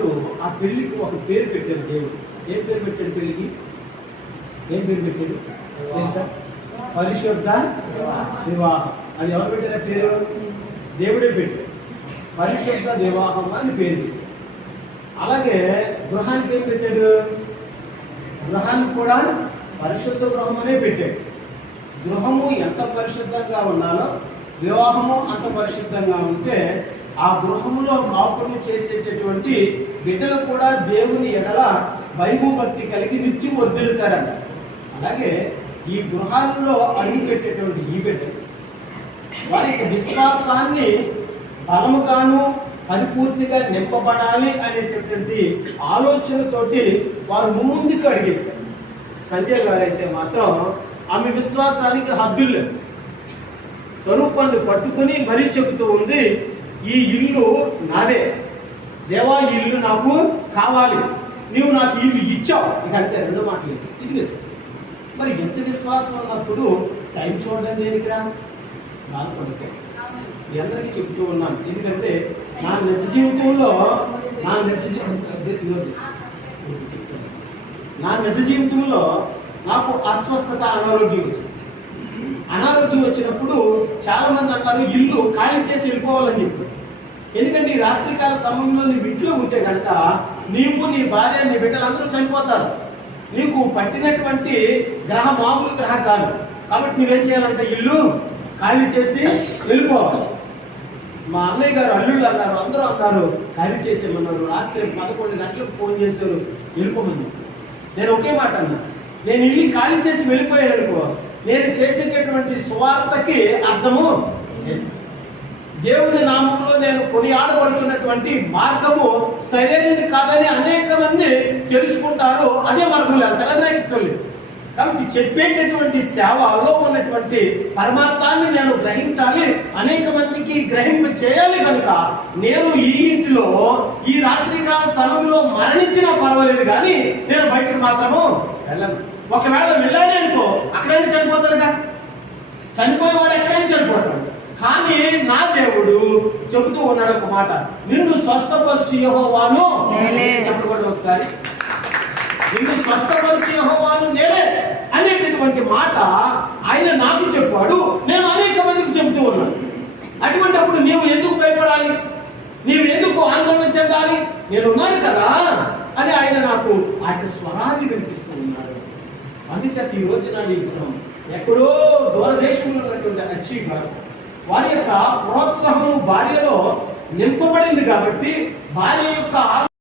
వాళ్ళు ఆ పెళ్లికి ఒక పేరు పెట్టారు. దేవుడు ఏం పేరు పెట్టాడు? పెళ్లికి ఏం పేరు పెట్టాడు తెలుసా? పరిశుద్ధ వివాహం. అది ఎవరు పెట్టారు పేరు? దేవుడే పెట్టాడు. పరిశుద్ధ వివాహం అని పేరు. అలాగే గృహానికి ఏం పెట్టాడు? గృహానికి కూడా పరిశుద్ధ గృహం అనే పెట్టాడు. గృహము ఎంత పరిశుద్ధంగా ఉండాలో వివాహము అంత పరిశుద్ధంగా ఉంటే ఆ గృహములో కాపురం చేసేటటువంటి బిడ్డలు కూడా దేవుని ఎడల భయభక్తి కలిగి నిత్యం వర్ధిల్లుతారంట. అలాగే ఈ గృహాలలో అడుగు పెట్టేటువంటి ఈ బిడ్డలు వారి విశ్వాసాన్ని బలముగాను పరిపూర్తిగా నింపబడాలి అనేటటువంటి ఆలోచనతోటి వారు ముందుకు అడిగేస్తారు. సంజయ్ గారు అయితే మాత్రం ఆమె విశ్వాసానికి హద్దులు లేవు. స్వరూపాన్ని పట్టుకుని మరీ చెబుతూ ఉంది, ఈ ఇల్లు నాదే దేవా, ఈ ఇల్లు నాకు కావాలి, నీవు నాకు ఇల్లు ఇచ్చావు. ఇక అంతే, రెండు మాటలు. ఇది విశ్వాసం. మరి ఎంత విశ్వాసం అన్నప్పుడు టైం చూడడం దేనికిరా? బాధపడితే మీ అందరికీ చెబుతూ ఉన్నాను. ఎందుకంటే నా నిజ జీవితంలో నాకు అస్వస్థత, అనారోగ్యం వచ్చింది. అనారోగ్యం వచ్చినప్పుడు చాలా మంది అంటారు ఇల్లు ఖాళీ చేసి వెళ్ళిపోవాలని చెప్తారు. ఎందుకంటే ఈ రాత్రికాల సమయంలో నీవు ఇంట్లో ఉంటే కనుక నీవు, నీ భార్య, నీ బిడ్డలందరూ చనిపోతారు. నీకు పట్టినటువంటి గ్రహం మామూలు గ్రహం కాదు. కాబట్టి నువ్వేం చేయాలంటే ఇల్లు ఖాళీ చేసి వెళ్ళిపోవాలి. మా అన్నయ్య గారు అల్లుళ్ళు అన్నారు, అందరూ అన్నారు ఖాళీ చేసేయమన్నారు. రాత్రి 11 గంటలకు ఫోన్ చేశారు వెళ్ళిపోమని. నేను ఒకే మాట అన్నా, నేను ఇల్లు ఖాళీ చేసి వెళ్ళిపోయాను అనుకో, నేను చేసేటటువంటి సువార్తకి అర్థము లేదు. దేవుని నామంలో నేను కొనియాడబడుచున్నటువంటి మార్గము సరైనది కాదని అనేక మంది తెలుసుకుంటారు. అదే మార్గంలో వెళ్తారు, అది కాబట్టి చెప్పేటటువంటి సేవలో ఉన్నటువంటి పరమార్థాన్ని నేను గ్రహించాలి, అనేక మందికి గ్రహింపు చేయాలి. కనుక నేను ఈ ఇంటిలో ఈ రాత్రికాల సమయంలో మరణించినా పర్వాలేదు, కానీ నేను బయటకు మాత్రము వెళ్ళను. ఒకవేళ వెళ్ళాలి అనుకో, అక్కడైనా చనిపోతాడుగా, చనిపోయేవాడు ఎక్కడైనా చనిపోతాడు. కానీ నా దేవుడు చెబుతూ ఉన్నాడు ఒక మాట, నిన్ను స్వస్థపరచు యెహోవాను చెప్పకూడదు ఒకసారి, నిన్ను స్వస్థపరచు యెహోవాను నేనే అనేటటువంటి మాట ఆయన నాకు చెప్పాడు. నేను అనేక మందికి చెబుతూ ఉన్నాను. అటువంటిప్పుడు నీవు ఎందుకు భయపడాలి? నీవు ఎందుకు ఆందోళన చెందాలి? నేనున్నాను కదా అని ఆయన నాకు ఆ యొక్క స్వరాన్ని వినిపిస్తూ ఉన్నాడు. అందుచేత ఈ రోజు నా విగ్రహం ఎక్కడో దూరదేశంలో ఉన్నటువంటి అచ్చీ గారు వారి యొక్క ప్రోత్సాహము భార్యలో నింపబడింది. కాబట్టి భార్య యొక్క